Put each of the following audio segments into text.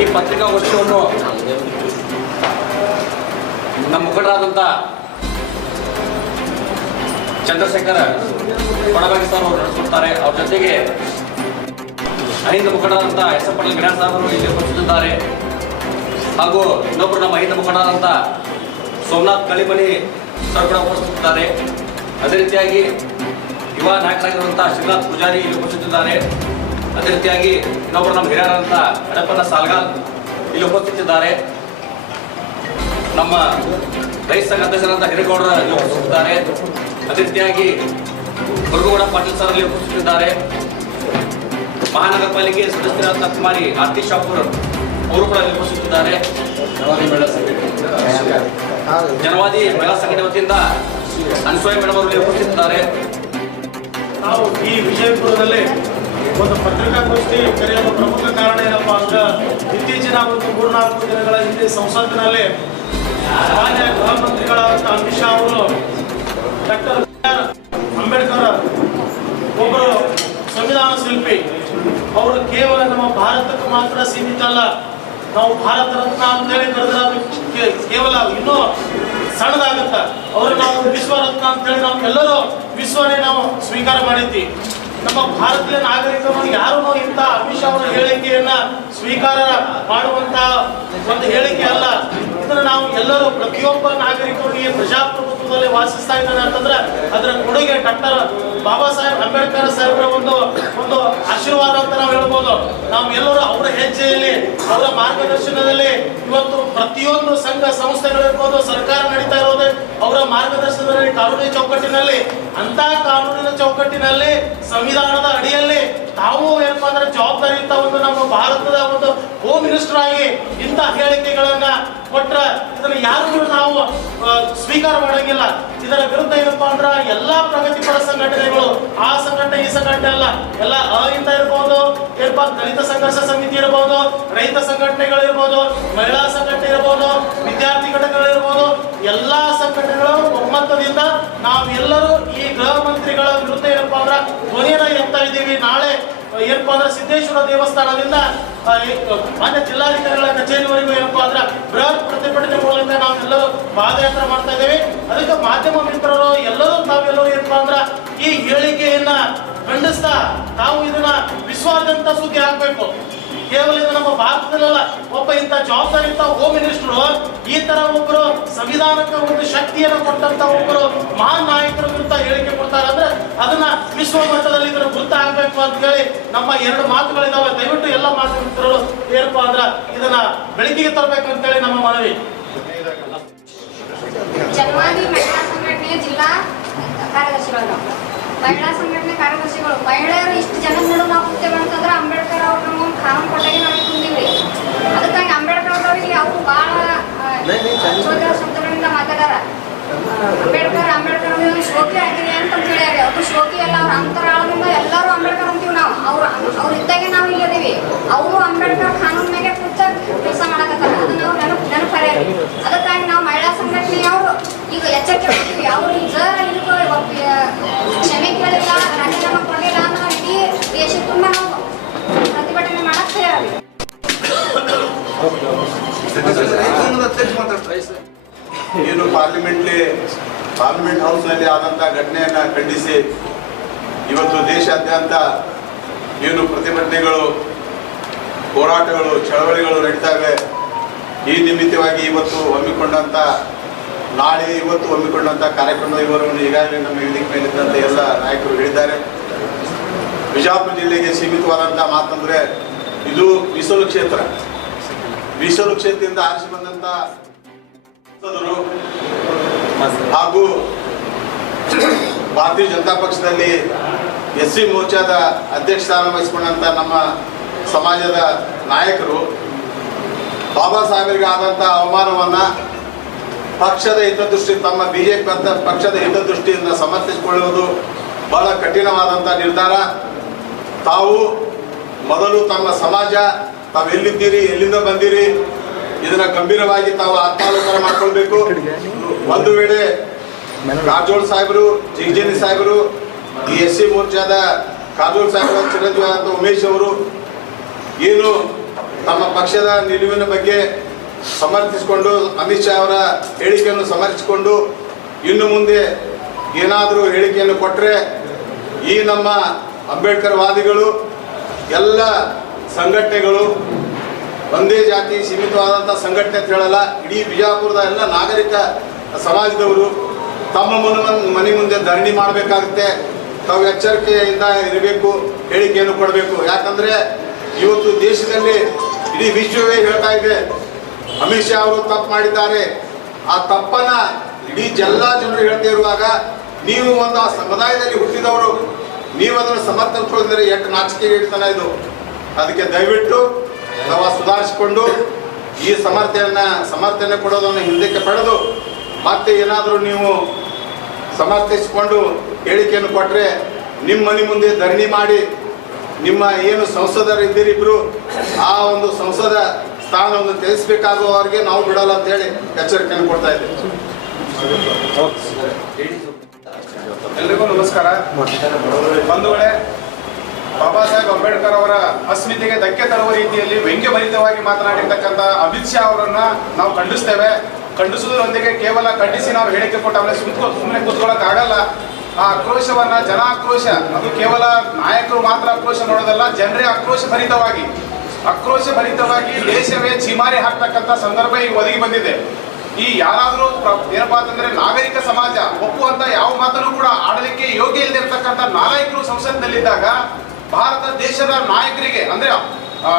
ಈ ಪತ್ರಿಕಾಗೋಷ್ಠಿಯನ್ನು ನಮ್ಮ ಮುಖಂಡರಾದಂಥ ಚಂದ್ರಶೇಖರ್ ಕೊಡಬಾಗಿ ಸರ್ ಅವರು ನಡೆಸುತ್ತಾರೆ. ಅವ್ರ ಜೊತೆಗೆ ಅಹಿಂದ ಮುಖಂಡರಾದಂಥ ಎಸ್ ಎಂ ಪಟೇಲ್ ಗಿಡಾರ್ ಸಾಹೇಬರು ಇಲ್ಲಿ ಉಪಸ್ಥಿತಿದ್ದಾರೆ. ಹಾಗೂ ಇನ್ನೊಬ್ಬರು ನಮ್ಮ ಅಹಿಂದ ಮುಖಂಡರಾದಂಥ ಸೋಮನಾಥ್ ಕಳಿಮನಿ ಸರ್ ಕೂಡ ಉಪಸ್ಥಿತಿದ್ದಾರೆ. ಅದೇ ರೀತಿಯಾಗಿ ಯುವ ನಾಯಕರಾಗಿರುವಂಥ ಶ್ರೀನಾಥ್ ಪೂಜಾರಿ ಇಲ್ಲಿ ಉಪಸ್ಥಿತಿದ್ದಾರೆ. ಅದೇ ರೀತಿಯಾಗಿ ಇನ್ನೊಬ್ಬರು ನಮ್ಮ ಹಿರಿಯರಾದಂಥ ಹಡಪನ ಸಾಲ್ಗಾಲ್ ಇಲ್ಲಿ ಉಪಸ್ಥಿತಿದ್ದಾರೆ. ನಮ್ಮ ರೈತ ಸಂಘ ಅಧ್ಯಕ್ಷರಾದಂಥ ಹಿರೇಗೌಡರ ಇಲ್ಲಿ ಉಪಸ್ಥಿತಿದ್ದಾರೆ. ಅದೇ ರೀತಿಯಾಗಿ ಮುರುಗೌಡ ಪಾಟೀಲ್ ಸರ್ ಇಲ್ಲಿ ಉಪಸ್ಥಿತಿದ್ದಾರೆ. ಮಹಾನಗರ ಪಾಲಿಕೆ ಸದಸ್ಯರಾದಂಥ ಕುಮಾರಿ ಆರ್ತಿ ಶಾಪುರ್ ಅವರು ಕೂಡ ಇಲ್ಲಿ ಉಪಸ್ಥಿತಿದ್ದಾರೆ. ಜನವಾದಿ ಮಹಿಳಾ ಸಂಘಟನೆ ವತಿಯಿಂದ ಅನ್ಸೂಯ ಮೇಡಮ್ ಅವರು ಇಲ್ಲಿ ಉಪಸ್ಥಿತಿದ್ದಾರೆ. ನಾವು ಈ ವಿಜಯಪುರದಲ್ಲಿ ಒಂದು ಪತ್ರಿಕಾಗೋಷ್ಠಿ ಕರೆಯಲು ಪ್ರಮುಖ ಕಾರಣ ಏನಪ್ಪಾ ಅಂದ್ರೆ ಇತ್ತೀಚಿನ ಒಂದು 3-4 ದಿನಗಳ ಹಿಂದೆ ಸಂಸತ್ತಿನಲ್ಲಿ ಮಾನ್ಯ ಗೃಹ ಮಂತ್ರಿಗಳಾದಂಥ ಅಮಿತ್ ಶಾ ಅವರು ಡಾಕ್ಟರ್ ಅಂಬೇಡ್ಕರ್ ಒಬ್ಬರು ಸಂವಿಧಾನ ಶಿಲ್ಪಿ, ಅವರು ಕೇವಲ ನಮ್ಮ ಭಾರತಕ್ಕೆ ಮಾತ್ರ ಸೀಮಿತ ಅಲ್ಲ, ನಾವು ಭಾರತ ರತ್ನ ಅಂತೇಳಿ ಕರೆದ್ರೆ ಅದು ಕೇವಲ ಇನ್ನೂ ಸಣ್ಣದಾಗತ್ತ. ಅವರು ನಾವು ವಿಶ್ವರತ್ನ ಅಂತೇಳಿ ನಾವು ಎಲ್ಲರೂ ವಿಶ್ವನೇ ನಾವು ಸ್ವೀಕಾರ ಮಾಡಿದ್ವಿ. ನಮ್ಮ ಭಾರತೀಯ ನಾಗರಿಕರು ಯಾರೂ ಇಂಥ ಅಮಿತ್ ಶಾ ಅವರ ಹೇಳಿಕೆಯನ್ನ ಸ್ವೀಕಾರ ಮಾಡುವಂತ ಒಂದು ಹೇಳಿಕೆ ಅಲ್ಲ. ಇದನ್ನು ನಾವು ಎಲ್ಲರೂ ಪ್ರತಿಯೊಬ್ಬ ನಾಗರಿಕರಿಗೆ ಪ್ರಜಾಪ್ರಭುತ್ವದಲ್ಲಿ ವಾಸಿಸ್ತಾ ಇದ್ದಾನೆ ಅಂತಂದ್ರೆ ಅದರ ಕೊಡುಗೆ ಡಾಕ್ಟರ್ ಬಾಬಾ ಸಾಹೇಬ್ ಅಂಬೇಡ್ಕರ್ ಸಾಹೇಬ್ರ ಒಂದು ಆಶೀರ್ವಾದ ಅಂತ ನಾವು ಹೇಳ್ಬೋದು. ನಾವು ಎಲ್ಲರೂ ಅವರ ಹೆಜ್ಜೆಯಲ್ಲಿ ಅವರ ಮಾರ್ಗದರ್ಶನದಲ್ಲಿ ಇವತ್ತು ಪ್ರತಿಯೊಂದು ಸಂಘ ಸಂಸ್ಥೆಗಳಿರ್ಬೋದು, ಸರ್ಕಾರ ನಡೀತಾ ಇರೋದು ಅವರ ಮಾರ್ಗದರ್ಶನದಲ್ಲಿ, ಕಾನೂನಿನ ಚೌಕಟ್ಟಿನಲ್ಲಿ, ಅಂತ ಕಾನೂನಿನ ಚೌಕಟ್ಟಿನಲ್ಲಿ ಸಂವಿಧಾನದ ಅಡಿಯಲ್ಲಿ ತಾವು ಏನಪ್ಪಾ ಅಂದ್ರೆ ಜವಾಬ್ದಾರಿಯುತ ಒಂದು ನಮ್ಮ ಭಾರತದ ಒಂದು ಹೋಮ್ ಮಿನಿಸ್ಟರ್ ಆಗಿ ಇಂಥ ಹೇಳಿಕೆಗಳನ್ನ ಕೊಟ್ರ ಇದನ್ನ ಯಾರು ನಾವು ಸ್ವೀಕಾರ ಮಾಡಂಗಿಲ್ಲ. ಇದರ ವಿರುದ್ಧ ಏನಪ್ಪಾ ಅಂದ್ರ ಎಲ್ಲಾ ಪ್ರಗತಿಪರ ಸಂಘಟನೆಗಳು, ಆ ಸಂಘಟನೆ ಈ ಸಂಘಟನೆ ಅಲ್ಲ, ಎಲ್ಲ ಅಹಿಂದ ಇರ್ಬೋದು, ಏನಪ್ಪಾ ದಲಿತ ಸಂಘರ್ಷ ಸಮಿತಿ ಇರ್ಬೋದು, ರೈತ ಸಂಘಟನೆಗಳಿರ್ಬೋದು, ಮಹಿಳಾ ಸಂಘಟನೆ ಇರ್ಬೋದು, ವಿದ್ಯಾರ್ಥಿ ಘಟಕಗಳಿರ್ಬೋದು, ಎಲ್ಲಾ ಸಂಘಟನೆಗಳು ಒಮ್ಮತದಿಂದ ನಾವೆಲ್ಲರೂ ಈ ಗೃಹ ಮಂತ್ರಿಗಳ ವಿರುದ್ಧ ಏನಪ್ಪಾ ಅಂದ್ರ ಧ್ವನಿಯನ್ನ ಎತ್ತಾ ಇದ್ದೀವಿ. ನಾಳೆ ಏನಪ್ಪಾ ಅಂದ್ರೆ ಸಿದ್ದೇಶ್ವರ ದೇವಸ್ಥಾನದಿಂದ ಮಾನ್ಯ ಜಿಲ್ಲಾಧಿಕಾರಿಗಳ ಕಚೇರಿವರೆಗೂ ಏನಪ್ಪಾ ಅಂದ್ರೆ ಬೃಹತ್ ಪ್ರತಿಭಟನೆ ಮೂಲಕ ನಾವೆಲ್ಲರೂ ಪಾದಯಾತ್ರೆ ಮಾಡ್ತಾ ಇದ್ದೇವೆ. ಅದಕ್ಕೆ ಮಾಧ್ಯಮ ಮಿತ್ರರು ಎಲ್ಲರೂ ತಾವೆಲ್ಲರೂ ಏನಪ್ಪಾ ಅಂದ್ರ ಈ ಹೇಳಿಕೆಯನ್ನ ಖಂಡಿಸ್ತಾ ತಾವು ಇದನ್ನ ವಿಶ್ವಾದ್ಯಂತ ಸುದ್ದಿ ಹಾಕ್ಬೇಕು. ಕೇವಲ ಇದು ನಮ್ಮ ಭಾರತದಲ್ಲ, ಒಬ್ಬ ಇಂಥ ಜವಾಬ್ದಾರಿಯುತ ಹೋಮ್ ಮಿನಿಸ್ಟರು ಈ ತರ ಒಬ್ಬರು ಸಂವಿಧಾನಕ್ಕೆ ಒಂದು ಶಕ್ತಿಯನ್ನು ಕೊಟ್ಟಂತ ಒಬ್ಬರು ಮಹಾನ್ ನಾಯಕರ ವಿರುದ್ಧ ಹೇಳಿಕೆ ಕೊಡ್ತಾರೆ ಅಂದ್ರೆ ಅದನ್ನ ವಿಶ್ವ ಮಟ್ಟದಲ್ಲಿ ಇದನ್ನ ಗುರುತ ಆಗ್ಬೇಕು ಅಂತ ಹೇಳಿ ನಮ್ಮ 2 ಮಾತುಗಳಿದಾವೆ. ದಯವಿಟ್ಟು ಎಲ್ಲ ಮಾಧ್ಯಮ ಮಿತ್ರರು ಏನಪ್ಪಾ ಅಂದ್ರ ಇದನ್ನ ಬೆಳಕಿಗೆ ತರಬೇಕು ಅಂತ ಹೇಳಿ ನಮ್ಮ ಮನವಿ. ಜನವಾದಿ ಮಹಿಳಾ ಸಂಘಟನೆಯ ಜಿಲ್ಲಾ ಕಾರ್ಯದರ್ಶಿಗಳು, ಮಹಿಳಾ ಸಂಘಟನೆ ಕಾರ್ಯದರ್ಶಿಗಳು, ಮಹಿಳೆಯರು ಇಷ್ಟು ಜನ ನಡು ನಾವು ಕೂತೇವೆ ಅಂತಂದ್ರೆ ಅಂಬೇಡ್ಕರ್ ಅವ್ರು ನಮ್ಗೊಂದು ಕಾನೂನು ಕೊಟ್ಟಾಗೆ ನಾವು ಕುಂತೀವ್ರಿ. ಅದಕ್ಕಾಗಿ ಅಂಬೇಡ್ಕರ್ ಅವರಿಗೆ ಅವರು ಬಹಳ ಶಬ್ದಗಳಿಂದ ಮಾತಾಡ್ಯಾರ. ಅಂಬೇಡ್ಕರ್ ಅವ್ರಿಗೆ ಶೋಕಿ ಆಗಿದೆ ಅಂತ ಹೇಳ್ಯಾರ. ಅದು ಶೋಕಿ ಎಲ್ಲ ಅವ್ರ ಅಂತರಾಳದಿಂದ ಎಲ್ಲರೂ ಅಂಬೇಡ್ಕರ್ ಅಂತೀವಿ ನಾವು. ಅವ್ರು ಇದ್ದಾಗೆ ನಾವು ಇಲ್ಲಿ ಅದೀವಿ. ಅವರು ಅಂಬೇಡ್ಕರ್ ಕಾನೂನ್ ಮೇಲೆ ಕೂತ ಕೆಲಸ ಮಾಡಕತ್ತಾರ. ಅದನ್ನ ನಾವು ನೆನಪರ್ಯಾರಿ. ಅದಕ್ಕಾಗಿ ನಾವು ಮಹಿಳಾ ಸಂಘಟನೆಯವರು ಈಗ ಎಚ್ಚರಿಕೆ ಕೊಡ್ತೀವಿ. ಅವ್ರು ಈಗ ಕ್ಷಮೆ ಕೇಳಿಲ್ಲ, ರಾಜೀನಾಮೆ ಕೊಡಲಿಲ್ಲ ಅಂದ್ರೆ ಇಡೀ ದೇಶ ತುಂಬ ನಾವು ಪ್ರತಿಭಟನೆ ಮಾಡಕ್ ತಯಾರಿ. ಏನು ಪಾರ್ಲಿಮೆಂಟ್ ಹೌಸ್ನಲ್ಲಿ ಆದಂಥ ಘಟನೆಯನ್ನು ಖಂಡಿಸಿ ಇವತ್ತು ದೇಶಾದ್ಯಂತ ಏನು ಪ್ರತಿಭಟನೆಗಳು, ಹೋರಾಟಗಳು, ಚಳವಳಿಗಳು ನಡೀತಾವೆ. ಈ ನಿಮಿತ್ತವಾಗಿ ಇವತ್ತು ಹಮ್ಮಿಕೊಂಡಂಥ ಇವತ್ತು ಹಮ್ಮಿಕೊಂಡಂಥ ಕಾರ್ಯಕ್ರಮ ವಿವರವನ್ನು ಈಗಾಗಲೇ ನಮ್ಮ ವೇದಿಕೆ ಮೇಲಿದ್ದಂಥ ಎಲ್ಲ ನಾಯಕರು ಹೇಳಿದ್ದಾರೆ. ಬಿಜಾಪುರ ಜಿಲ್ಲೆಗೆ ಸೀಮಿತವಾದಂಥ ಮಾತಂದ್ರೆ ಇದು ಮೀಸಲು ಕ್ಷೇತ್ರದಿಂದ ಆರಿಸಿ ಬಂದಂಥ ಹಾಗೂ ಭಾರತೀಯ ಜನತಾ ಪಕ್ಷದಲ್ಲಿ SC ಮೋರ್ಚಾದ ಅಧ್ಯಕ್ಷ ಸ್ಥಾನ ವಹಿಸಿಕೊಂಡಂಥ ನಮ್ಮ ಸಮಾಜದ ನಾಯಕರು ಬಾಬಾ ಸಾಹೇಬರಿಗೆ ಆದಂಥ ಅವಮಾನವನ್ನು ಪಕ್ಷದ ಹಿತದೃಷ್ಟಿ, ತಮ್ಮ BJP ಪಕ್ಷದ ಹಿತದೃಷ್ಟಿಯಿಂದ ಸಮರ್ಥಿಸಿಕೊಳ್ಳುವುದು ಬಹಳ ಕಠಿಣವಾದಂಥ ನಿರ್ಧಾರ. ತಾವು ಮೊದಲು ತಮ್ಮ ಸಮಾಜ, ತಾವೆಲ್ಲಿದ್ದೀರಿ, ಎಲ್ಲಿಂದ ಬಂದಿರಿ, ಇದನ್ನ ಗಂಭೀರವಾಗಿ ತಾವು ಆತ್ಮಾವಲೋಕನ ಮಾಡ್ಕೊಳ್ಬೇಕು. ಒಂದು ವೇಳೆ ಕಾರಜೋಳ ಸಾಹೇಬರು, ಜಿಗ್ಜನಿ ಸಾಹೇಬರು, ಈ SC ಮೋರ್ಚಾದ ಕಾರಜೋಳ ಸಾಹೇಬರ ಚಿರಂಜೀವಿ ಆದಂಥ ಉಮೇಶ್ ಅವರು ಏನು ತಮ್ಮ ಪಕ್ಷದ ನಿಲುವಿನ ಬಗ್ಗೆ ಸಮರ್ಥಿಸಿಕೊಂಡು ಅಮಿತ್ ಶಾ ಅವರ ಹೇಳಿಕೆಯನ್ನು ಸಮರ್ಥಿಸಿಕೊಂಡು ಇನ್ನು ಮುಂದೆ ಏನಾದರೂ ಹೇಳಿಕೆಯನ್ನು ಕೊಟ್ಟರೆ ಈ ನಮ್ಮ ಅಂಬೇಡ್ಕರ್ ವಾದಿಗಳು ಎಲ್ಲ ಸಂಘಟನೆಗಳು ಒಂದೇ ಜಾತಿ ಸೀಮಿತವಾದಂಥ ಸಂಘಟನೆ ಅಂತ ಹೇಳಲ್ಲ, ಇಡೀ ಬಿಜಾಪುರದ ಎಲ್ಲ ನಾಗರಿಕ ಸಮಾಜದವರು ತಮ್ಮ ಮನೆ ಮುಂದೆ ಧರಣಿ ಮಾಡಬೇಕಾಗುತ್ತೆ. ತಾವು ಎಚ್ಚರಿಕೆಯಿಂದ ಇರಬೇಕು, ಹೇಳಿಕೆಯನ್ನು ಕೊಡಬೇಕು. ಯಾಕಂದರೆ ಇವತ್ತು ದೇಶದಲ್ಲಿ ಇಡೀ ವಿಶ್ವವೇ ಹೇಳ್ತಾ ಇದೆ ಅಮಿತ್ ಶಾ ಅವರು ತಪ್ಪು ಮಾಡಿದ್ದಾರೆ. ಆ ತಪ್ಪನ್ನು ಇಡೀ ಎಲ್ಲ ಜನರು ಹೇಳ್ತಾ ಇರುವಾಗ ನೀವು ಒಂದು ಆ ಸಮುದಾಯದಲ್ಲಿ ಹುಟ್ಟಿದವರು ನೀವು ಅದನ್ನು ಸಮರ್ಥಿಸಿಕೊಂಡ್ರೆ ಎಷ್ಟು ನಾಚಿಕೆಗೆ ಇಡ್ತಾನ ಇದು. ಅದಕ್ಕೆ ದಯವಿಟ್ಟು ನಾವು ಸುಧಾರಿಸಿಕೊಂಡು ಈ ಸಮರ್ಥನೆ ಕೊಡೋದನ್ನು ಹಿಂದಕ್ಕೆ ಪಡೆದು ಮತ್ತೆ ಏನಾದರೂ ನೀವು ಸಮರ್ಥಿಸಿಕೊಂಡು ಹೇಳಿಕೆಯನ್ನು ಕೊಟ್ಟರೆ ನಿಮ್ಮ ಮನೆ ಮುಂದೆ ಧರಣಿ ಮಾಡಿ ನಿಮ್ಮ ಏನು ಸಂಸದರು ಇದ್ದೀರಿಬ್ರು ಆ ಒಂದು ಸಂಸದ ಸ್ಥಾನವನ್ನು ತಿಳಿಸಬೇಕಾಗುವವರೆಗೆ ನಾವು ಬಿಡಲ್ಲ ಅಂತ ಹೇಳಿ ಎಚ್ಚರಿಕೆಯನ್ನು ಕೊಡ್ತಾ ಇದ್ದೇವೆ. ಎಲ್ರಿಗೂ ನಮಸ್ಕಾರ. ಬಂಧುಗಳೇ, ಬಾಬಾ ಸಾಹೇಬ್ ಅಂಬೇಡ್ಕರ್ ಅವರ ಅಸ್ಮಿತೆಗೆ ಧಕ್ಕೆ ತರುವ ರೀತಿಯಲ್ಲಿ ವ್ಯಂಗ್ಯಭರಿತವಾಗಿ ಮಾತನಾಡಿರ್ತಕ್ಕಂಥ ಅಮಿತ್ ಶಾ ಅವರನ್ನ ನಾವು ಖಂಡಿಸುವುದರೊಂದಿಗೆ ಕೇವಲ ಖಂಡಿಸಿ ನಾವು ಹೇಳಿಕೆ ಕೊಟ್ಟ ಅವರೇ ಸುಮ್ಮನೆ ಕೂತ್ಕೊಳ್ಳೋಕೆ ಆಗಲ್ಲ. ಆ ಆಕ್ರೋಶವನ್ನ ಆಕ್ರೋಶ ಅದು ಕೇವಲ ನಾಯಕರು ಮಾತ್ರ ಆಕ್ರೋಶ ನೋಡೋದಲ್ಲ, ಜನರೇ ಆಕ್ರೋಶ ಭರಿತವಾಗಿ ದೇಶವೇ ಚೀಮಾರಿ ಹಾಕ್ತಕ್ಕಂಥ ಸಂದರ್ಭ ಈಗ ಒದಗಿ ಬಂದಿದೆ. ಈ ಯಾರಾದರೂ ಏನಪ್ಪಾ ಅಂತಂದ್ರೆ ನಾಗರಿಕ ಸಮಾಜ ಒಪ್ಪುವಂತ ಯಾವ ಮಾತನ್ನು ಕೂಡ ಆಡಲಿಕ್ಕೆ ಯೋಗ್ಯ ಇಲ್ಲದಿರ್ತಕ್ಕಂಥ ನಾಯಕರು ಸಂಸತ್ನಲ್ಲಿದ್ದಾಗ ಭಾರತ ದೇಶದ ನಾಯಕರಿಗೆ ಅಂದ್ರೆ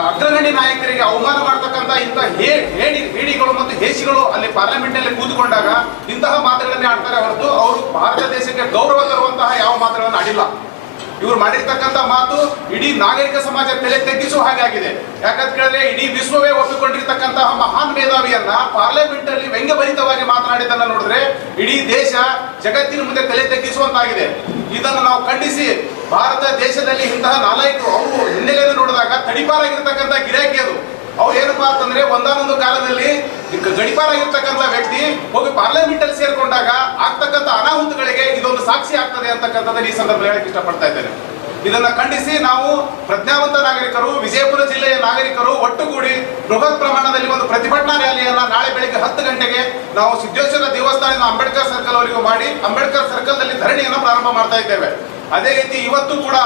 ಅಗ್ರಗಣ್ಯ ನಾಯಕರಿಗೆ ಅವಮಾನ ಮಾಡ್ತಕ್ಕಂಥ ಇಂತಹ ಹೇಡಿಗಳು ಮತ್ತು ಹೇಸಿಗಳು ಅಲ್ಲಿ ಪಾರ್ಲಿಮೆಂಟ್ ನಲ್ಲಿ ಕೂತ್ಕೊಂಡಾಗ ಇಂತಹ ಮಾತುಗಳನ್ನೇ ಆಡ್ತಾರೆ ಹೊರತು ಅವರು ಭಾರತ ದೇಶಕ್ಕೆ ಗೌರವ ತರುವಂತಹ ಯಾವ ಮಾತುಗಳನ್ನು ಆಡಿಲ್ಲ. ಇವರು ಮಾಡಿರ್ತಕ್ಕಂಥ ಮಾತು ಇಡೀ ನಾಗರಿಕ ಸಮಾಜ ತಲೆ ತಗ್ಗಿಸುವ ಹಾಗೆ ಆಗಿದೆ. ಯಾಕಂತ ಕೇಳಿದ್ರೆ ಇಡೀ ವಿಶ್ವವೇ ಒಪ್ಪಿಕೊಂಡಿರ್ತಕ್ಕಂತಹ ಮಹಾನ್ ಮೇಧಾವಿಯನ್ನ ಪಾರ್ಲಿಮೆಂಟ್ ಅಲ್ಲಿ ವ್ಯಂಗ್ಯಭರಿತವಾಗಿ ಮಾತನಾಡಿದ್ದನ್ನ ನೋಡಿದ್ರೆ ಇಡೀ ದೇಶ ಜಗತ್ತಿನ ಮುಂದೆ ತಲೆ ತಗ್ಗಿಸುವಂತಾಗಿದೆ. ಇದನ್ನು ನಾವು ಖಂಡಿಸಿ ಭಾರತ ದೇಶದಲ್ಲಿ ಇಂತಹ ನಾಯಕರು ಅವರು ಹಿನ್ನೆಲೆಯನ್ನು ನೋಡಿದಾಗ ತಡಿಪಾರಾಗಿರ್ತಕ್ಕಂಥ ಗಿರಾಕಿ ಅದು. ಅವ್ರು ಏನಪ್ಪಾ ಅಂತಂದ್ರೆ ಒಂದಾನೊಂದು ಕಾಲದಲ್ಲಿ ಗಡಿಪಾರಾಗಿರ್ತಕ್ಕಂಥ ವ್ಯಕ್ತಿ ಹೋಗಿ ಪಾರ್ಲಿಮೆಂಟ್ ಅಲ್ಲಿ ಸೇರ್ಕೊಂಡಾಗ ಆಗ್ತಕ್ಕಂಥ ಅನಾಹುತಗಳಿಗೆ ಇದೊಂದು ಸಾಕ್ಷಿ ಆಗ್ತದೆ ಅಂತಕ್ಕಂಥದ್ದನ್ನು ಈ ಸಂದರ್ಭದಲ್ಲಿ ಹೇಳಕ್ಕೆ ಇಷ್ಟಪಡ್ತಾ ಇದ್ದೇನೆ. ಇದನ್ನ ಖಂಡಿಸಿ ನಾವು ಪ್ರಜ್ಞಾವಂತ ನಾಗರಿಕರು, ವಿಜಯಪುರ ಜಿಲ್ಲೆಯ ನಾಗರಿಕರು ಒಟ್ಟುಗೂಡಿ ಬೃಹತ್ ಪ್ರಮಾಣದಲ್ಲಿ ಒಂದು ಪ್ರತಿಭಟನಾ ರ್ಯಾಲಿಯನ್ನ ನಾಳೆ ಬೆಳಿಗ್ಗೆ 10 ಗಂಟೆಗೆ ನಾವು ಸಿದ್ದೇಶ್ವರ ದೇವಸ್ಥಾನದಿಂದ ಅಂಬೇಡ್ಕರ್ ಸರ್ಕಲ್ ವರೆಗೂ ಮಾಡಿ ಅಂಬೇಡ್ಕರ್ ಸರ್ಕಲ್ ನಲ್ಲಿ ಧರಣಿಯನ್ನು ಪ್ರಾರಂಭ ಮಾಡ್ತಾ ಇದ್ದೇವೆ. ಅದೇ ರೀತಿ ಇವತ್ತು ಕೂಡ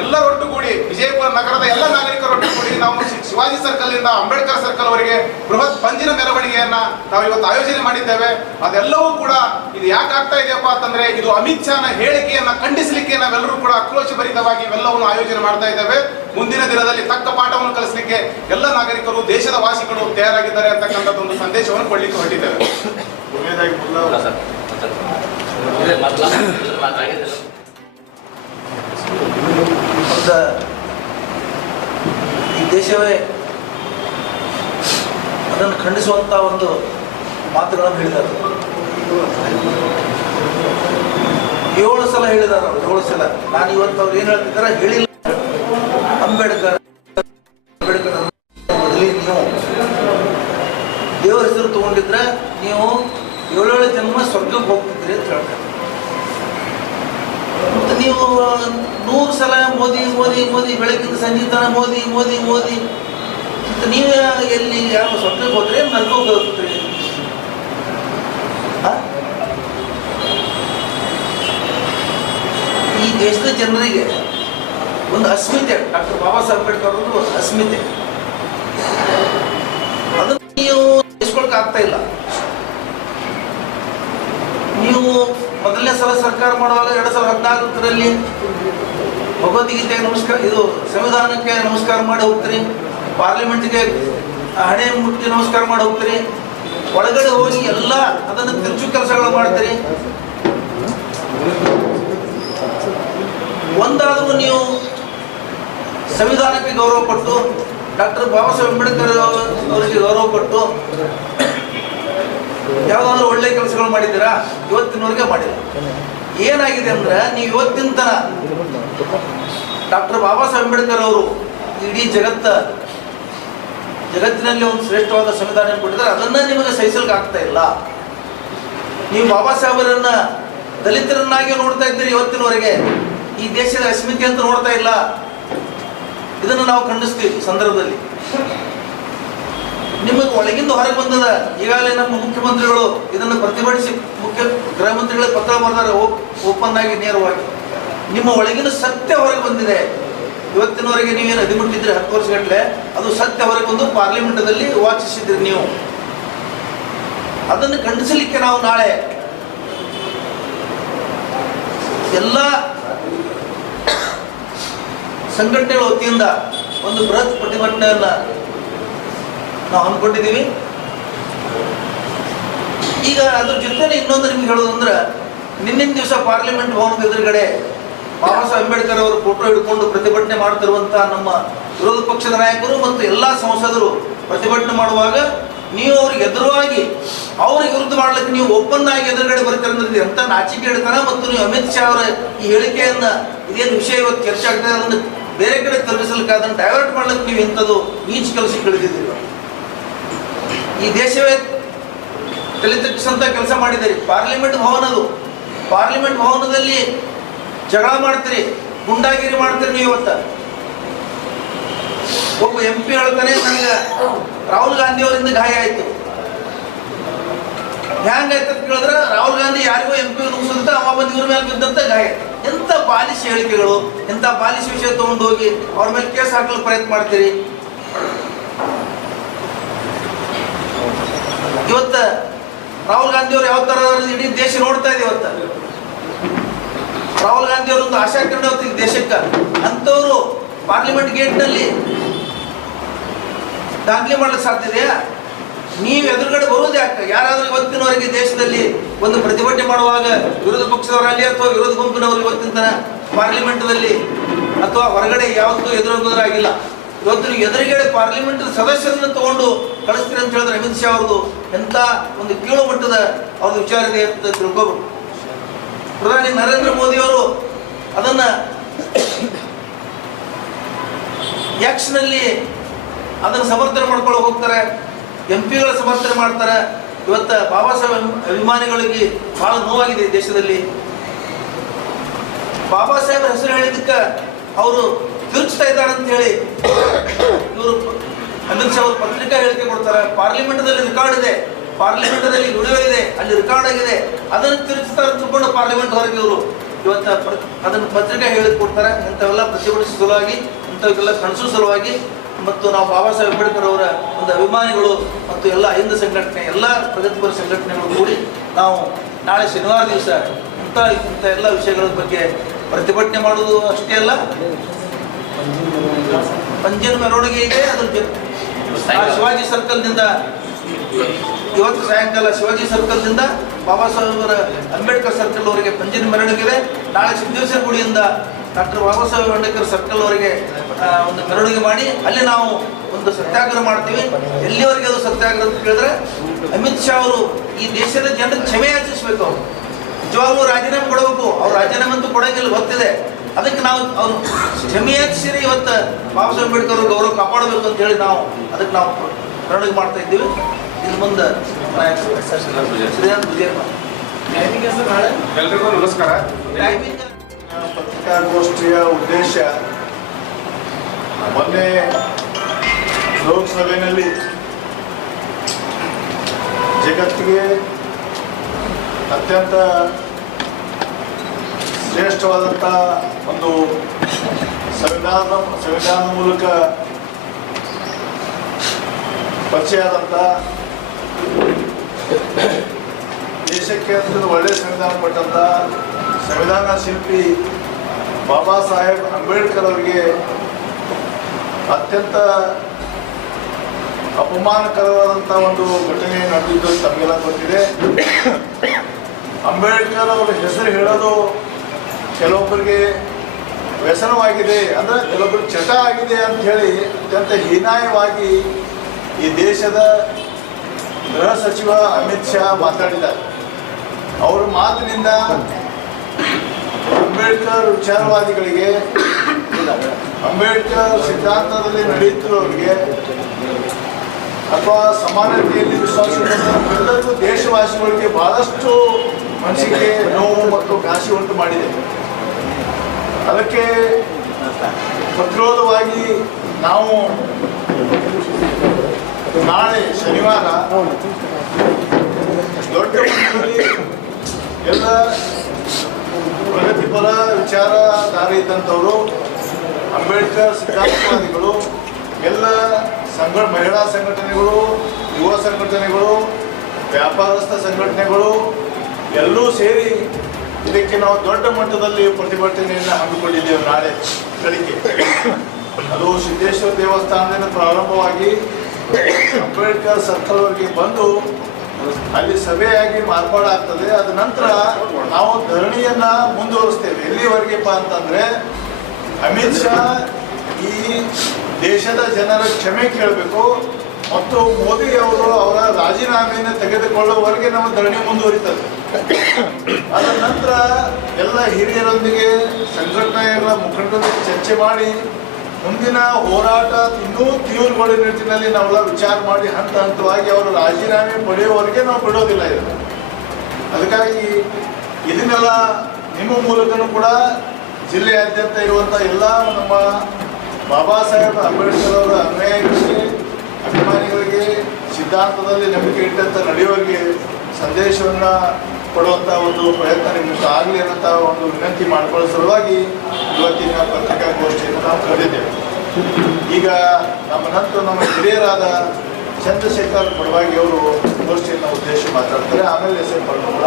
ಎಲ್ಲರೊಟ್ಟುಗೂಡಿ ವಿಜಯಪುರ ನಗರದ ಎಲ್ಲ ನಾಗರಿಕರೊಟ್ಟುಗೂಡಿ ನಾವು ಶಿವಾಜಿ ಸರ್ಕಲ್ ಇಂದ ಅಂಬೇಡ್ಕರ್ ಸರ್ಕಲ್ ವರೆಗೆ ಬೃಹತ್ ಪಂಜಿನ ಮೆರವಣಿಗೆಯನ್ನ ನಾವು ಇವತ್ತು ಆಯೋಜನೆ ಮಾಡಿದ್ದೇವೆ. ಅದೆಲ್ಲವೂ ಕೂಡ ಇದು ಯಾಕೆ ಆಗ್ತಾ ಇದೆಯಪ್ಪ ಅಂತಂದ್ರೆ ಇದು ಅಮಿತ್ ಶಾನ ಹೇಳಿಕೆಯನ್ನ ಖಂಡಿಸಲಿಕ್ಕೆ ನಾವೆಲ್ಲರೂ ಕೂಡ ಆಕ್ರೋಶಭರಿತವಾಗಿ ಇವೆಲ್ಲವನ್ನು ಆಯೋಜನೆ ಮಾಡ್ತಾ ಇದ್ದೇವೆ. ಮುಂದಿನ ದಿನದಲ್ಲಿ ತಕ್ಕ ಪಾಠವನ್ನು ಕಲಿಸಲಿಕ್ಕೆ ಎಲ್ಲ ನಾಗರಿಕರು, ದೇಶದ ವಾಸಿಗಳು ತಯಾರಾಗಿದ್ದಾರೆ ಅಂತಕ್ಕಂಥದ್ದು ಒಂದು ಸಂದೇಶವನ್ನು ಕೊಡ್ಲಿಕ್ಕೆ ಹೊರಟಿದ್ದೇವೆ. ಈ ದೇಶವೇ ಅದನ್ನು ಖಂಡಿಸುವಂತ ಒಂದು ಮಾತುಗಳನ್ನು ಹೇಳಿದ್ದಾರೆ. 7 ಸಲ ಹೇಳಿದ್ದಾರೆ ಅವರು, 7 ಸಲ. ನಾನು ಇವತ್ತು ಅವ್ರು ಏನು ಹೇಳ್ತಿದ್ದಾರೆ ಹೇಳಿಲ್ಲ. ಅಂಬೇಡ್ಕರ್ ಮೊದಲೇ ನೀವು ದೇವರ ಹೆಸರು ತಗೊಂಡಿದ್ರೆ ನೀವು 7 ಜನ್ಮ ಸ್ವರ್ಗಕ್ಕೆ ಹೋಗ್ತಿದ್ರಿ ಅಂತ ಹೇಳ್ತಾರೆ. ಮತ್ತು ನೀವು 100 ಸಲ ಮೋದಿ ಮೋದಿ ಮೋದಿ ಬೆಳಗಿನ ಸಂಜೆ ತನ ಮೋದಿ ಮೋದಿ ಮೋದಿ ಮತ್ತು ನೀವು ಎಲ್ಲಿ ಯಾವ ಸ್ವಪ್ನಕ್ಕೆ ಹೋದ್ರೆ ನಲ್ಕೋಗಿ ಹೋಗ್ತೀರಿ. ಈ ದೇಶದ ಜನರಿಗೆ ಒಂದು ಅಸ್ಮಿತೆ, ಡಾಕ್ಟರ್ ಬಾಬಾ ಸಾಹೇಬ್ ಅಂಬೇಡ್ಕರ್ ಅವರು ಅಸ್ಮಿತೆ, ಅದನ್ನು ನೀವು ಇಸ್ಕೊಳಕ್ ಆಗ್ತಾ ಇಲ್ಲ. ನೀವು ಮೊದಲನೇ ಸಲ ಸರ್ಕಾರ ಮಾಡುವಾಗ 2014ರಲ್ಲಿ ಭಗವದ್ಗೀತೆಗೆ ನಮಸ್ಕಾರ, ಇದು ಸಂವಿಧಾನಕ್ಕೆ ನಮಸ್ಕಾರ ಮಾಡಿ ಹೋಗ್ತೀರಿ, ಪಾರ್ಲಿಮೆಂಟ್ಗೆ ಹಣೆ ಮುಟ್ಟಿ ನಮಸ್ಕಾರ ಮಾಡಿ ಹೋಗ್ತೀರಿ, ಒಳಗಡೆ ಹೋಗಿ ಎಲ್ಲ ಅದನ್ನು ತಿರುಚು ಕೆಲಸಗಳು ಮಾಡ್ತೀರಿ. ಒಂದಾದರೂ ನೀವು ಸಂವಿಧಾನಕ್ಕೆ ಗೌರವ ಕೊಟ್ಟು, ಡಾಕ್ಟರ್ ಬಾಬಾ ಸಾಹೇಬ್ ಅಂಬೇಡ್ಕರ್ ಅವರಿಗೆ ಗೌರವ ಕೊಟ್ಟು ಯಾವುದಾದ್ರೂ ಒಳ್ಳೆ ಕೆಲಸಗಳು ಮಾಡಿದ್ದೀರಾ? ಇವತ್ತಿನವರೆಗೆ ಮಾಡಿಲ್ಲ. ಏನಾಗಿದೆ ಅಂದ್ರೆ ನೀವು ಇವತ್ತಿನ ತನ ಡಾಕ್ಟರ್ ಬಾಬಾ ಸಾಹೇಬ್ ಅಂಬೇಡ್ಕರ್ ಅವರು ಇಡೀ ಜಗತ್ತಿನಲ್ಲಿ ಒಂದು ಶ್ರೇಷ್ಠವಾದ ಸಂವಿಧಾನ ಕೊಟ್ಟಿದ್ದಾರೆ, ಅದನ್ನ ನಿಮಗೆ ಸಹಿಸಲಿಕ್ಕೆ ಆಗ್ತಾ ಇಲ್ಲ. ನೀವು ಬಾಬಾ ಸಾಹೇಬರನ್ನ ದಲಿತರನ್ನಾಗಿ ನೋಡ್ತಾ ಇದ್ದೀರಿ ಇವತ್ತಿನವರೆಗೆ, ಈ ದೇಶದ ಅಸ್ಮಿತೆ ಅಂತ ನೋಡ್ತಾ ಇಲ್ಲ. ಇದನ್ನು ನಾವು ಖಂಡಿಸ್ತೀವಿ ಸಂದರ್ಭದಲ್ಲಿ. ನಿಮಗೆ ಒಳಗಿಂದ ಹೊರಗೆ ಬಂದದ. ಈಗಾಗಲೇ ನಮ್ಮ ಮುಖ್ಯಮಂತ್ರಿಗಳು ಇದನ್ನು ಪ್ರತಿಭಟಿಸಿ ಗೃಹ ಮಂತ್ರಿಗಳಿಗೆ ಪತ್ರ ಬರೆದಾರೆ ಓಪನ್ ಆಗಿ ನೇರವಾಗಿ. ನಿಮ್ಮ ಒಳಗಿನ ಸತ್ಯ ಹೊರಗೆ ಬಂದಿದೆ. ಇವತ್ತಿನವರೆಗೆ ನೀವೇನು ಅದಿಮುಟ್ಟಿದ್ರೆ 10 ವರ್ಷಗಟ್ಟಲೆ ಅದು ಸತ್ಯ ಹೊರಗೆ ಬಂದು ಪಾರ್ಲಿಮೆಂಟದಲ್ಲಿ ವಾಚಿಸಿದ್ರಿ ನೀವು. ಅದನ್ನು ಖಂಡಿಸಲಿಕ್ಕೆ ನಾವು ನಾಳೆ ಎಲ್ಲ ಸಂಘಟನೆಗಳ ವತಿಯಿಂದ ಒಂದು ಬೃಹತ್ ಪ್ರತಿಭಟನೆಯನ್ನು ನಾವು ಹಮ್ಮಿಕೊಂಡಿದ್ದೀವಿ. ಈಗ ಅದ್ರ ಜೊತೆ ಇನ್ನೊಂದು ನಿಮ್ಗೆ ಹೇಳೋದಂದ್ರೆ, ನಿನ್ನಿನ ದಿವಸ ಪಾರ್ಲಿಮೆಂಟ್ ಭವನದ ಎದುರುಗಡೆ ಬಾಬಾ ಸಾಹೇಬ್ ಅಂಬೇಡ್ಕರ್ ಅವರು ಫೋಟೋ ಹಿಡ್ಕೊಂಡು ಪ್ರತಿಭಟನೆ ಮಾಡ್ತಿರುವಂತಹ ನಮ್ಮ ವಿರೋಧ ಪಕ್ಷದ ನಾಯಕರು ಮತ್ತು ಎಲ್ಲ ಸಂಸದರು ಪ್ರತಿಭಟನೆ ಮಾಡುವಾಗ ನೀವು ಅವ್ರಿಗೆ ಎದುರುವಾಗಿ ಅವ್ರಿಗೆ ವಿರುದ್ಧ ಮಾಡ್ಲಿಕ್ಕೆ ನೀವು ಓಪನ್ ಆಗಿ ಎದುರುಗಡೆ ಬರ್ತೀರಂದ್ರೆ ಎಂತ ನಾಚಿಕೆ ಹಿಡ್ತಾನ. ಮತ್ತು ನೀವು ಅಮಿತ್ ಶಾ ಅವರ ಈ ಹೇಳಿಕೆಯನ್ನ ಇದೇನು ವಿಷಯ ಇವತ್ತು ಚರ್ಚೆ ಆಗ್ತದೆ ಅದನ್ನು ಬೇರೆ ಕಡೆ ತಲುಪಿಸಲಿಕ್ಕೆ ಅದನ್ನು ಡೈವರ್ಟ್ ಮಾಡ್ಲಿಕ್ಕೆ ನೀವು ಇಂಥದ್ದು ನೀಚ ಕೆಲಸಕ್ಕೆ ಇಳಿದಿದ್ದೀರಿ. ಈ ದೇಶವೇ ತಲೆ ತಗ್ಗಿಸಂತ ಕೆಲಸ ಮಾಡಿದ್ದೀರಿ. ಪಾರ್ಲಿಮೆಂಟ್ ಭವನದಲ್ಲಿ ಜಗಳ ಮಾಡ್ತೀರಿ, ಗುಂಡಾಗಿರಿ ಮಾಡ್ತೀರಿ. ನೀವು ಇವತ್ತ ಒಬ್ಬ MP ಹೇಳ್ತಾನೆ, ನನಗೆ ರಾಹುಲ್ ಗಾಂಧಿ ಅವರಿಂದ ಗಾಯ ಆಯ್ತು. ಹ್ಯಾಂಗಾಯ್ತು ಅಂತ ಕೇಳಿದ್ರೆ, ರಾಹುಲ್ ಗಾಂಧಿ ಯಾರಿಗೋ MP ನುಗ್ಸಂತ ಅವ ಬಂದು ಇವ್ರ ಮೇಲೆ ಬಿದ್ದಂತ ಗಾಯ. ಎಂತ ಬಾಲಿಶ್ ಹೇಳಿಕೆಗಳು, ಎಂತ ಬಾಲಿಶ್ ವಿಷಯ ತಗೊಂಡು ಹೋಗಿ ಅವ್ರ ಮೇಲೆ ಕೇಸ್ ಹಾಕಲು ಪ್ರಯತ್ನ ಮಾಡ್ತೀರಿ. ಇವತ್ತ ರಾಹುಲ್ ಗಾಂಧಿ ಅವರು ಯಾವ ತರ ಇಡೀ ದೇಶ ನೋಡ್ತಾ ಇದೆ. ಇವತ್ತ ರಾಹುಲ್ ಗಾಂಧಿ ಅವರೊಂದು ಆಶಾಕಿರಣ ಈ ದೇಶಕ್ಕೆ. ಅಂಥವ್ರು ಪಾರ್ಲಿಮೆಂಟ್ ಗೇಟ್ನಲ್ಲಿ ದಾಖಲೆ ಮಾಡಲಿಕ್ಕೆ ಸಾಧ್ಯ ಇದೆಯಾ? ನೀವು ಎದುರುಗಡೆ ಬರೋದು ಯಾಕೆ? ಯಾರಾದ್ರೂ ಇವತ್ತಿನವರೆಗೆ ದೇಶದಲ್ಲಿ ಒಂದು ಪ್ರತಿಭಟನೆ ಮಾಡುವಾಗ ವಿರೋಧ ಪಕ್ಷದವರಲ್ಲಿ ಅಥವಾ ವಿರೋಧ ಗುಂಪಿನವರು ಇವತ್ತಿನ ತನ ಪಾರ್ಲಿಮೆಂಟ್ನಲ್ಲಿ ಅಥವಾ ಹೊರಗಡೆ ಯಾವತ್ತೂ ಎದುರಾಗಿಲ್ಲ. ಇವತ್ತು ಎದುರುಗಡೆ ಪಾರ್ಲಿಮೆಂಟ್ ಸದಸ್ಯರನ್ನು ತಗೊಂಡು ಕಳಿಸ್ತೀರಿ ಅಂತ ಹೇಳಿದ್ರೆ ಅಮಿತ್ ಶಾ ಅವ್ರದ್ದು ಎಂಥ ಒಂದು ಕೀಳು ಮಟ್ಟದ ಅವ್ರದ್ದು ವಿಚಾರ ಇದೆ ಅಂತ ತಿಳ್ಕೋಬೇಕು. ಪ್ರಧಾನಿ ನರೇಂದ್ರ ಮೋದಿ ಅವರು ಅದನ್ನ ಎಕ್ಸ್ನಲ್ಲಿ ಅದನ್ನು ಸಮರ್ಥನೆ ಮಾಡ್ಕೊಳ್ಳೋ ಹೋಗ್ತಾರೆ, MP ಗಳ ಸಮರ್ಥನೆ ಮಾಡ್ತಾರೆ. ಇವತ್ತು ಬಾಬಾ ಸಾಹೇಬ್ ಅಭಿಮಾನಿಗಳಿಗೆ ಬಹಳ ನೋವಾಗಿದೆ ಈ ದೇಶದಲ್ಲಿ. ಬಾಬಾ ಸಾಹೇಬ್ ಹೆಸರು ಹೇಳಿದ್ದಕ್ಕೆ ಅವರು ತಿರುಗಿಸ್ತಾ ಇದ್ದಾರೆ ಅಂತ ಹೇಳಿ ಇವರು ಅಮಿತ್ ಶಾ ಅವರು ಪತ್ರಿಕಾ ಹೇಳಿಕೆ ಕೊಡ್ತಾರೆ. ಪಾರ್ಲಿಮೆಂಟ್ದಲ್ಲಿ ರೆಕಾರ್ಡ್ ಇದೆ, ಪಾರ್ಲಿಮೆಂಟ್ನಲ್ಲಿ ವಿಡಿಯೋ ಇದೆ, ಅಲ್ಲಿ ರೆಕಾರ್ಡ್ ಆಗಿದೆ. ಅದನ್ನು ತಿರುಗಿಸ್ತಾರೆ ತಿಳ್ಕೊಂಡು ಪಾರ್ಲಿಮೆಂಟ್ ಹೊರಗೆ ಇವರು ಇವತ್ತು ಅದನ್ನು ಪತ್ರಿಕಾ ಹೇಳಿಕೆ ಕೊಡ್ತಾರೆ. ಇಂಥವೆಲ್ಲ ಪ್ರತಿಭಟಿಸುವ ಸಲುವಾಗಿ, ಇಂಥವೆಲ್ಲ ಕನಸು ಸಲುವಾಗಿ ಮತ್ತು ನಾವು ಬಾಬಾ ಸಾಹೇಬ್ ಅಂಬೇಡ್ಕರ್ ಅವರ ಒಂದು ಅಭಿಮಾನಿಗಳು ಮತ್ತು ಎಲ್ಲ ಹಿಂದೂ ಸಂಘಟನೆ, ಎಲ್ಲ ಪ್ರಗತಿಪರ ಸಂಘಟನೆಗಳು ಕೂಡಿ ನಾವು ನಾಳೆ ಶನಿವಾರ ದಿವಸ ಇಂಥ ಎಲ್ಲ ವಿಷಯಗಳ ಬಗ್ಗೆ ಪ್ರತಿಭಟನೆ ಮಾಡೋದು ಅಷ್ಟೇ ಅಲ್ಲ, ಪಂಜಿನ ಮೆರವಣಿಗೆ ಇದೆ. ಅದ್ರ ಶಿವಾಜಿ ಸರ್ಕಲ್ನಿಂದ ಇವತ್ತು ಸಾಯಂಕಾಲ ಶಿವಾಜಿ ಸರ್ಕಲ್ನಿಂದ ಬಾಬಾ ಸಾಹೇಬರ ಅಂಬೇಡ್ಕರ್ ಸರ್ಕಲ್ ಅವರಿಗೆ ಪಂಜಿನ ಮೆರವಣಿಗೆ ಇದೆ. ನಾಳೆ ಸಿದ್ದೇಶ್ವರ ಗುಡಿಯಿಂದ ಡಾಕ್ಟರ್ ಬಾಬಾ ಸಾಹೇಬ್ ಅಂಬೇಡ್ಕರ್ ಸರ್ಕಲ್ ಅವರಿಗೆ ಒಂದು ಮೆರವಣಿಗೆ ಮಾಡಿ ಅಲ್ಲಿ ನಾವು ಒಂದು ಸತ್ಯಾಗ್ರಹ ಮಾಡ್ತೀವಿ. ಎಲ್ಲಿವರೆಗೆ ಅದು ಸತ್ಯಾಗ್ರಹ ಅಂತ ಕೇಳಿದ್ರೆ, ಅಮಿತ್ ಶಾ ಅವರು ಈ ದೇಶದ ಜನರಿಗೆ ಕ್ಷಮೆ ಯಾಚಿಸ್ಬೇಕು. ಅವರು ನಿಜವಾಗ್ಲೂ ರಾಜೀನಾಮೆ ಕೊಡಬೇಕು. ಅವ್ರು ರಾಜೀನಾಮೆ ಅಂತೂ ಕೊಡೋಂಗಿಲ್ಲ, ಗೊತ್ತಿದೆ. ಅದಕ್ಕೆ ನಾವು ಅವರು ಕ್ಷಮೆ ಯಾಚಿಸಿರಿ ಇವತ್ತು ಬಾಬಾ ಸಾಹೇಬ್ ಅಂಬೇಡ್ಕರ್ ಅವ್ರ ಗೌರವ ಕಾಪಾಡಬೇಕು ಅಂತ ಹೇಳಿ ನಾವು ಅದಕ್ಕೆ ನಾವು ಮೆರವಣಿಗೆ ಮಾಡ್ತಾ ಇದ್ದೀವಿ. ಇನ್ನು ಮುಂದೆ ಶ್ರೀನಾಥ್ ವಿಜಯಮ್ಮ. ಎಲ್ರಿಗೂ ನಮಸ್ಕಾರ. ಪತ್ರಿಕಾಗೋಷ್ಠಿಯ ಉದ್ದೇಶ, ಮೊನ್ನೆ ಲೋಕಸಭೆಯಲ್ಲಿ ಜಗತ್ತಿಗೆ ಅತ್ಯಂತ ಶ್ರೇಷ್ಠವಾದಂಥ ಒಂದು ಸಂವಿಧಾನದ ಮೂಲಕ ಪರಿಚಯ ಆದಂಥ, ದೇಶಕ್ಕೆ ಅಂತ ಒಳ್ಳೆಯ ಸಂವಿಧಾನ ಕೊಟ್ಟಂಥ ಸಂವಿಧಾನ ಶಿಲ್ಪಿ ಬಾಬಾ ಸಾಹೇಬ್ ಅಂಬೇಡ್ಕರ್ ಅವರಿಗೆ ಅತ್ಯಂತ ಅಪಮಾನಕರವಾದಂಥ ಒಂದು ಘಟನೆ ನಡೆದಿದ್ದು ತಮಗೆಲ್ಲ ಗೊತ್ತಿದೆ. ಅಂಬೇಡ್ಕರ್ ಅವರ ಹೆಸರು ಹೇಳೋದು ಕೆಲವೊಬ್ಬರಿಗೆ ವ್ಯಸನವಾಗಿದೆ, ಅಂದರೆ ಕೆಲವೊಬ್ಬರಿಗೆ ಚಟ ಆಗಿದೆ ಅಂತ ಹೇಳಿ ಅತ್ಯಂತ ಹೀನಾಯವಾಗಿ ಈ ದೇಶದ ಗೃಹ ಸಚಿವ ಅಮಿತ್ ಶಾ ಮಾತಾಡಿದ್ದಾರೆ. ಅವರ ಮಾತಿನಿಂದ ಅಂಬೇಡ್ಕರ್ ವಿಚಾರವಾದಿಗಳಿಗೆ, ಅಂಬೇಡ್ಕರ್ ಸಿದ್ಧಾಂತದಲ್ಲಿ ನಡೆಯುತ್ತಿರೋರಿಗೆ ಅಥವಾ ಸಮಾನತೆಯಲ್ಲಿ ವಿಶ್ವಾಸ ಎಲ್ಲರಿಗೂ ದೇಶವಾಸಿಗಳಿಗೆ ಬಹಳಷ್ಟು ಮನಸ್ಸಿಗೆ ನೋವು ಮತ್ತು ಘಾಸಿ ಉಂಟು ಮಾಡಿದೆ. ಅದಕ್ಕೆ ಪ್ರತಿರೋಧವಾಗಿ ನಾವು ನಾಳೆ ಶನಿವಾರ ದೊಡ್ಡ ಮಟ್ಟದಲ್ಲಿ ಎಲ್ಲ ಪ್ರಗತಿಪರ ವಿಚಾರಧಾರೆ ಇದ್ದಂಥವರು, ಅಂಬೇಡ್ಕರ್ ಸಿದ್ಧಾಂತವಾದಿಗಳು, ಎಲ್ಲ ಮಹಿಳಾ ಸಂಘಟನೆಗಳು, ಯುವ ಸಂಘಟನೆಗಳು, ವ್ಯಾಪಾರಸ್ಥ ಸಂಘಟನೆಗಳು ಎಲ್ಲರೂ ಸೇರಿ ಇದಕ್ಕೆ ನಾವು ದೊಡ್ಡ ಮಟ್ಟದಲ್ಲಿ ಪ್ರತಿಭಟನೆಯನ್ನು ಹಮ್ಮಿಕೊಂಡಿದ್ದೇವೆ. ನಾಳೆ ಬೆಳಿಗ್ಗೆ ಅದು ಸಿದ್ದೇಶ್ವರ ದೇವಸ್ಥಾನದಿಂದ ಪ್ರಾರಂಭವಾಗಿ ಅಂಬೇಡ್ಕರ್ ಸರ್ಕಲ್ವರೆಗೆ ಬಂದು ಅಲ್ಲಿ ಸಭೆಯಾಗಿ ಮಾರ್ಪಾಡಾಗ್ತದೆ. ಅದ ನಂತರ ನಾವು ಧರಣಿಯನ್ನ ಮುಂದುವರಿಸ್ತೇವೆ. ಎಲ್ಲಿವರೆಗೆಪ್ಪ ಅಂತಂದ್ರೆ ಅಮಿತ್ ಶಾ ಈ ದೇಶದ ಜನರ ಕ್ಷಮೆ ಕೇಳಬೇಕು ಮತ್ತು ಮೋದಿ ಅವರು ಅವರ ರಾಜೀನಾಮೆಯನ್ನು ತೆಗೆದುಕೊಳ್ಳುವವರೆಗೆ ನಮ್ಮ ಧರಣಿ ಮುಂದುವರಿತದೆ. ಅದರ ನಂತರ ಎಲ್ಲ ಹಿರಿಯರೊಂದಿಗೆ, ಸಂಘಟನೆಗಳ ಮುಖಂಡರೊಂದಿಗೆ ಚರ್ಚೆ ಮಾಡಿ ಮುಂದಿನ ಹೋರಾಟ ಇನ್ನೂ ತೀವ್ರಗೊಳ್ಳುವ ನಿಟ್ಟಿನಲ್ಲಿ ನಾವೆಲ್ಲ ವಿಚಾರ ಮಾಡಿ ಹಂತ ಹಂತವಾಗಿ ಅವರು ರಾಜೀನಾಮೆ ಪಡೆಯುವವರೆಗೆ ನಾವು ಬಿಡೋದಿಲ್ಲ ಇದನ್ನು. ಅದಕ್ಕಾಗಿ ಇದನ್ನೆಲ್ಲ ನಿಮ್ಮ ಮೂಲಕನೂ ಕೂಡ ಜಿಲ್ಲೆಯಾದ್ಯಂತ ಇರುವಂಥ ಎಲ್ಲ ನಮ್ಮ ಬಾಬಾ ಸಾಹೇಬ್ ಅಂಬೇಡ್ಕರ್ ಅವರ ಅನುಯಾಯಿಗಳಿಗೆ, ಅಭಿಮಾನಿಗಳಿಗೆ, ಸಿದ್ಧಾಂತದಲ್ಲಿ ನಂಬಿಕೆ ಇಟ್ಟಂಥ ನಡೆಯುವವರಿಗೆ ಸಂದೇಶವನ್ನು ಕೊಡುವಂಥ ಒಂದು ಪ್ರಯತ್ನ ನಿಮ್ಮಿಂದ ಆಗಲಿ ಅನ್ನೋಂಥ ಒಂದು ವಿನಂತಿ ಮಾಡಿಕೊಳ್ಳೋ ಸಲುವಾಗಿ ಇವತ್ತಿನ ಪತ್ರಿಕಾಗೋಷ್ಠಿಯನ್ನು ನಾವು ಕರೆದಿದ್ದೇವೆ. ಈಗ ನಮ್ಮ ನಂತರ ನಮ್ಮ ಹಿರಿಯರಾದ ಚಂದ್ರಶೇಖರ್ ಕೊಡವಾಗಿ ಅವರು ಗೋಷ್ಠಿಯನ್ನು ಉದ್ದೇಶಿಸಿ ಮಾತಾಡ್ತಾರೆ. ಆಮೇಲೆ ಎಸ್ ಎಂ ಕೂಡ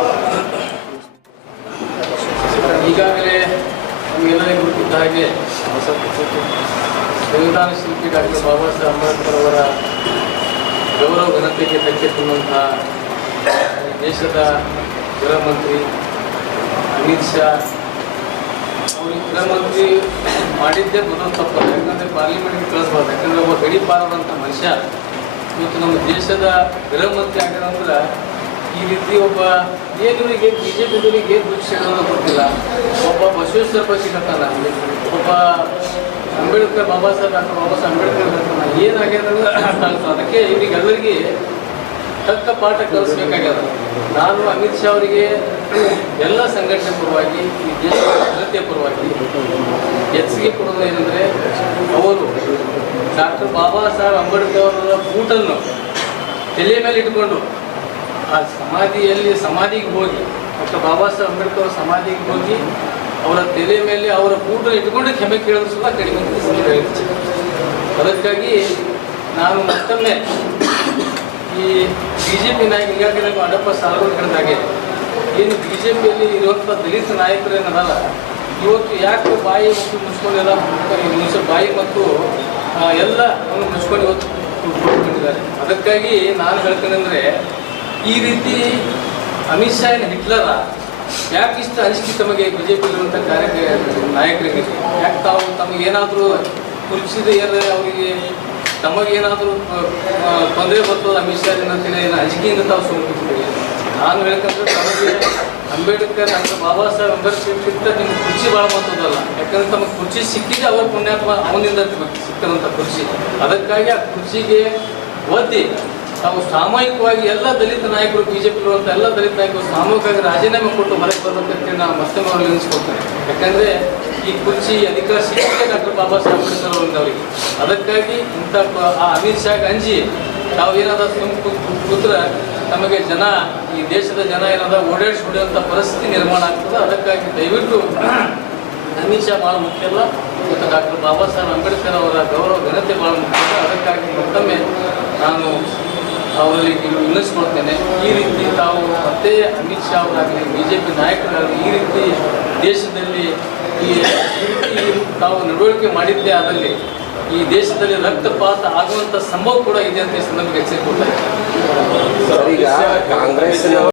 ಈಗಾಗಲೇ ನಮಗೆಲ್ಲರಿಗೂ ಗೊತ್ತಿದ್ದ ಹಾಗೆ ಸಂವಿಧಾನ ಶಿಲ್ಪಿ ಡಾಕ್ಟರ್ ಬಾಬಾ ಸಾಹೇಬ್ ಅಂಬೇಡ್ಕರ್ ಅವರ ಗೌರವ ಘನತೆಗೆ ಧಕ್ಕೆ ತುಂಬುವಂತಹ ದೇಶದ ಗೃಹ ಮಂತ್ರಿ ಅಮಿತ್ ಶಾ ಅವರು ಗೃಹ ಮಂತ್ರಿ ಮಾಡಿದ್ದೇ ಮೊದಲು ತಪ್ಪಲ್ಲ. ಯಾಕಂದರೆ ಪಾರ್ಲಿಮೆಂಟ್ಗೆ ಕಳಿಸ್ಬಾರ್ದು. ಯಾಕಂದರೆ ಒಬ್ಬ ಗಡಿಪಾರದಂಥ ಮನುಷ್ಯ ಇವತ್ತು ನಮ್ಮ ದೇಶದ ಗೃಹ ಮಂತ್ರಿ ಆಗಿರೋಂದ್ರೆ ಈ ರೀತಿ ಒಬ್ಬ ಏನವರಿಗೆ ಬಿ ಜೆ ಪಿದವರಿಗೆ ದುಡ್ಡು ಸಿಗೋದು ಗೊತ್ತಿಲ್ಲ. ಒಬ್ಬ ಬಸವೇಶ್ವರ ಬಗ್ಗೆ ಹೇಳ್ತಾನೆ, ಒಬ್ಬ ಅಂಬೇಡ್ಕರ್ ಬಾಬಾ ಸಾಹೇಬ್ ಡಾಕ್ಟರ್ ಬಾಬಾ ಸಾಹೇಬ್ ಅಂಬೇಡ್ಕರ್ ಹೇಳ್ತಾನೆ. ಏನಾಗ್ಯದ ಅರ್ಥ ಆಗ್ತದೆ. ಅದಕ್ಕೆ ಇವರಿಗೆಲ್ಲರಿಗೆ ತಕ್ಕ ಪಾಠ ಕಲಿಸ್ಬೇಕಾಗ್ಯದ. ನಾನು ಅಮಿತ್ ಶಾ ಅವರಿಗೆ ಎಲ್ಲ ಸಂಘಟನೆ ಪರವಾಗಿ, ಈ ದೇಶದ ಭದ್ರತೆಯ ಪರವಾಗಿ ಹೆಚ್ಚಿಗೆ ಕೊಡೋದು ಏನಂದರೆ, ಅವರು ಡಾಕ್ಟರ್ ಬಾಬಾ ಸಾಹೇಬ್ ಅಂಬೇಡ್ಕರ್ ಅವರ ಬೂಟನ್ನು ತಲೆ ಮೇಲೆ ಇಟ್ಕೊಂಡು ಆ ಸಮಾಧಿಗೆ ಹೋಗಿ ಡಾಕ್ಟರ್ ಬಾಬಾ ಸಾಹೇಬ್ ಅಂಬೇಡ್ಕರ್ ಅವರ ಸಮಾಧಿಗೆ ಹೋಗಿ ಅವರ ತಲೆ ಮೇಲೆ ಅವರ ಬೂಟನ್ನು ಇಟ್ಕೊಂಡು ಕ್ಷಮೆ ಕೇಳೋದು ಸಹ ಕಡಿಮೆ ಹೇಳಿದೆ. ಅದಕ್ಕಾಗಿ ನಾನು ಮತ್ತೊಮ್ಮೆ ಈ ಬಿ ಜೆ ಪಿ ನಾಯಕ ಈಗಾಗಲೇ ಅಡಪ್ಪ ಸಾಲಗಳು ಹೇಳಿದಾಗೆ ಏನು ಬಿ ಜೆ ಪಿಯಲ್ಲಿ ಇರುವಂಥ ದಲಿತ ನಾಯಕರು ಏನದಲ್ಲ, ಇವತ್ತು ಯಾಕೆ ಬಾಯಿ ಮತ್ತು ಮುಚ್ಕೊಂಡೆಲ್ಲ ಬಾಯಿ ಮತ್ತು ಎಲ್ಲ ಅವನು ಮುಚ್ಕೊಂಡು ಇವತ್ತು ಕೂತ್ಕೊಂಡಿದ್ದಾರೆ. ಅದಕ್ಕಾಗಿ ನಾನು ಹೇಳ್ತೇನೆಂದರೆ, ಈ ರೀತಿ ಅಮಿತ್ ಶಾ ಏನು ಹಿಟ್ಲರ ಯಾಕೆ ಇಷ್ಟು ಅನಿಸಿಕೆ ತಮಗೆ ಬಿ ಜೆ ಪಿಲಿರುವಂಥ ನಾಯಕರಿಗೆ? ಯಾಕೆ ತಾವು ತಮಗೇನಾದರೂ ಕುರ್ಚಿದ ಅವರಿಗೆ ತಮಗೇನಾದರೂ ತೊಂದರೆ ಬರ್ತದೆ ಅಮಿತ್ ಶಾ ಅಂತೇಳಿ ಅಂಜಿಕೆಯಿಂದ ತಾವು ಸೋಲ್ಬಿಟ್ಟಿದ್ದೀವಿ. ನಾನು ಹೇಳ್ಕೊಂಡ್ರೆ ತಮಗೆ ಅಂಬೇಡ್ಕರ್ ಡಾಕ್ಟರ್ ಬಾಬಾ ಸಾಹೇಬ್ ಅಂಬೇಡ್ಕರ್ಗಿಂತ ನಿಮ್ಗೆ ಕುರ್ಚಿ ಭಾಳ ಮಹತ್ವದಲ್ಲ. ಯಾಕಂದ್ರೆ ತಮಗೆ ಕುರ್ಚಿ ಸಿಕ್ಕಿದೆ ಅವ್ರ ಪುಣ್ಯಾತ್ಮ ಅವನಿಂದ ಸಿಕ್ಕದಂಥ ಕುರ್ಚಿ. ಅದಕ್ಕಾಗಿ ಆ ಕುರ್ಚಿಗೆ ಒದ್ದಿ ತಾವು ಸಾಮೂಹಿಕವಾಗಿ ಎಲ್ಲ ದಲಿತ ನಾಯಕರು, ಬಿ ಜೆ ಪಿ ಇರುವಂಥ ಎಲ್ಲ ದಲಿತ ನಾಯಕರು ಸಾಮೂಹಿಕವಾಗಿ ರಾಜೀನಾಮೆ ಕೊಟ್ಟು ಹೊರಗೆ ಬರಬೇಕಂತ ನಾನು ಮತ್ತೊಮ್ಮೆ ಅವ್ರಿಗೆ ನೆನೆಸ್ಕೊಳ್ತೇನೆ. ಯಾಕಂದರೆ ಈ ಕುರ್ಚಿ ಅಧಿಕಾರ ಸಿಕ್ಕಿದೆ ಡಾಕ್ಟರ್ ಬಾಬಾ ಸಾಹೇಬ್ ಅಂಬೇಡ್ಕರ್ ಅವರಿಗೆ. ಅದಕ್ಕಾಗಿ ಇಂಥ ಆ ಅಮಿತ್ ಶಾಗೆ ಅಂಜಿ ತಾವು ಏನಾದರೂ ಕೂತ್ರೆ ನಮಗೆ ಜನ, ಈ ದೇಶದ ಜನ ಏನಾದರೂ ಓಡಾಡಿಸಿ ಹೊಡೆಯುವಂಥ ಪರಿಸ್ಥಿತಿ ನಿರ್ಮಾಣ ಆಗ್ತದೆ. ಅದಕ್ಕಾಗಿ ದಯವಿಟ್ಟು ಅಮಿತ್ ಶಾ ಭಾಳ ಮುಖ್ಯ ಅಲ್ಲ, ಮತ್ತು ಡಾಕ್ಟರ್ ಬಾಬಾ ಸಾಹೇಬ್ ಅಂಬೇಡ್ಕರ್ ಅವರ ಗೌರವ ಘನತೆ ಭಾಳ ಮುಖ್ಯ ಅಲ್ಲ. ಅದಕ್ಕಾಗಿ ಮತ್ತೊಮ್ಮೆ ನಾನು ಅವರಲ್ಲಿ ವಿನಿಸ್ಕೊಳ್ತೇನೆ, ಈ ರೀತಿ ತಾವು ಮತ್ತೆ ಅಮಿತ್ ಶಾ ಅವರಾಗಲಿ, ಬಿ ಜೆ ಪಿ ನಾಯಕರಾಗಲಿ ಈ ರೀತಿ ದೇಶದಲ್ಲಿ ಈ ರೀತಿ ತಾವು ನಡವಳಿಕೆ ಮಾಡಿದ್ದೇ ಆದಲ್ಲಿ ಈ ದೇಶದಲ್ಲಿ ರಕ್ತಪಾತ ಆಗುವಂಥ ಸಂಭವ ಕೂಡ ಇದೆ ಅಂತ ನಮಗೆ ಎಚ್ಚರಿಕೆ ಕೊಡ್ತಾರೆ. ಈಗ ಕಾಂಗ್ರೆಸ್